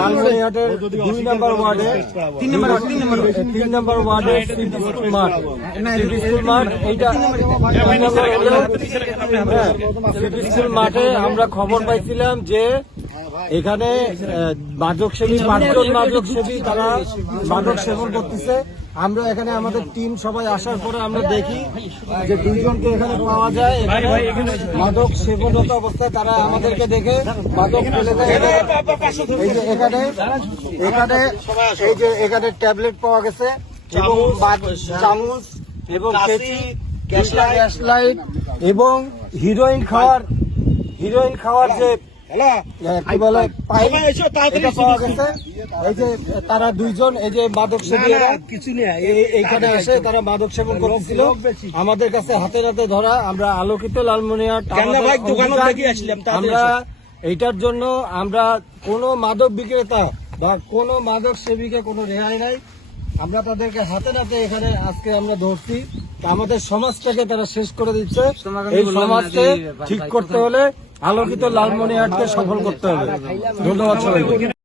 লালমনিরহাটের 2 নম্বর ওয়ার্ডে 3 নম্বর ওয়ার্ডে সিটি স্কুল মাঠ এইটা সিটি স্কুল মাঠে আমরা খবর পাইছিলাম যে এখানে মাদকসেবী 5 জন মাদকসেবী তারা মাদক সেবন করতেছে। আমরা এখানে আমাদের টিম সবাই আসার পরে আমরা দেখি যে 2 জনকে এখানে পাওয়া যায় মাদক সেবনরত অবস্থায়। তারা আমাদেরকে দেখে মাদক ফেলে দেয়। এই যে এখানে ট্যাবলেট পাওয়া গেছে এবং চামচ এবং গ্যাস লাইট এবং হিরোইন খাওয়ার যে কি বলে পাইপ এটা পাওয়া গেছে। এই যে তারা 2 জন এই যে মাদক সেবীরা এইখানে এসে তারা মাদক সেবন করতেছিল। আমাদের কাছে হাতে নাতে ধরা। আমরা আলোকিত লালমনিরহাট আমরা এইটার জন্য আমরা কোনো মাদক বিক্রেতা বা কোনো মাদক সেবীকে কোনো রেহাই নাই। আমরা তাদেরকে হাতে নাতে এখানে আজকে আমরা ধরছি। আমাদের সমাজটাকে তারা শেষ করে দিচ্ছে। এই সমাজকে ঠিক করতে হলে আলোকিত লালমনিরহাটকে সফল করতে হবে। ধন্যবাদ সবাইকে।